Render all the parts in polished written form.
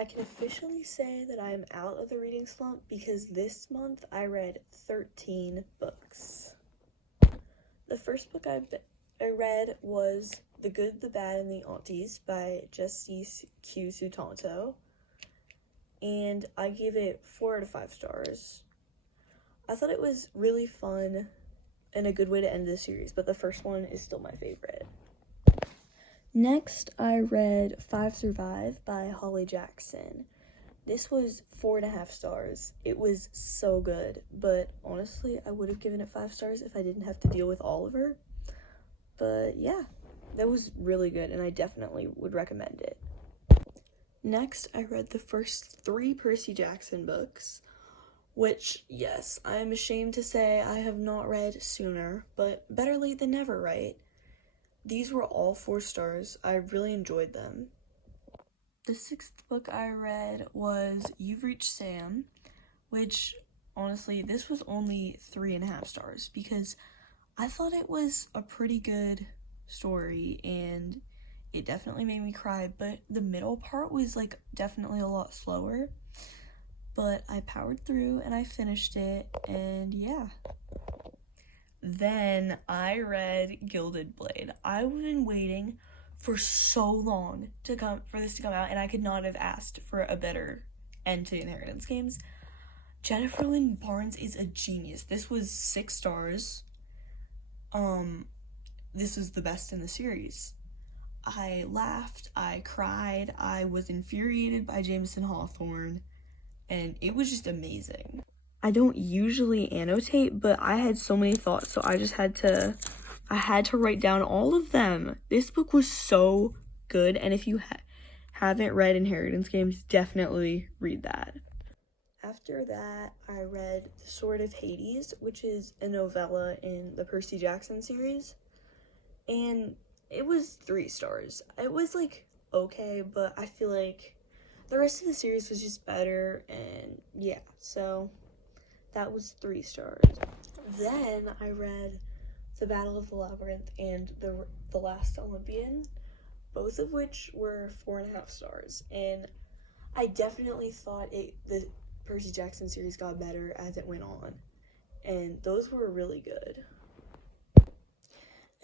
I can officially say that I am out of the reading slump because this month I read 13 books. The first book I read was The Good, the Bad, and the Aunties by Jessie Q. Sutanto, and I gave it 4 out of 5 stars. I thought it was really fun and a good way to end the series, but the first one is still my favorite. Next, I read Five Survive by Holly Jackson. This was 4.5 stars. It was so good, but honestly, I would have given it 5 stars if I didn't have to deal with Oliver. But yeah, that was really good, and I definitely would recommend it. Next, I read the first 3 Percy Jackson books, which, yes, I'm ashamed to say I have not read sooner, but better late than never, right? These were all 4 stars. I really enjoyed them. The 6th book I read was You've Reached Sam, which, honestly, this was only 3.5 stars because I thought it was a pretty good story and it definitely made me cry, but the middle part was, definitely a lot slower. But I powered through and I finished it, and yeah. Then I read Gilded Blade. I've been waiting for so long for this to come out, and I could not have asked for a better end to Inheritance Games. Jennifer Lynn Barnes is a genius. This was 6 stars. This was the best in the series. I laughed, I cried, I was infuriated by Jameson Hawthorne, and it was just amazing. I don't usually annotate, but I had so many thoughts, so I had to write down all of them. This book was so good, and if you haven't read Inheritance Games, definitely read that. After that, I read The Sword of Hades, which is a novella in the Percy Jackson series, and it was 3 stars. It was, okay, but I feel like the rest of the series was just better, and yeah, so that was 3 stars. Then I read The Battle of the Labyrinth and The Last Olympian, both of which were 4.5 stars, and I definitely thought the Percy Jackson series got better as it went on, and those were really good.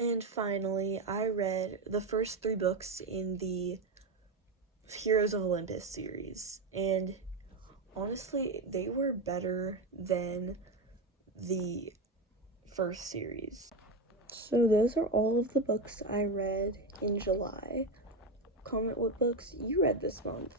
And finally, I read the first 3 books in the Heroes of Olympus series, and honestly, they were better than the first series. So those are all of the books I read in July. Comment what books you read this month.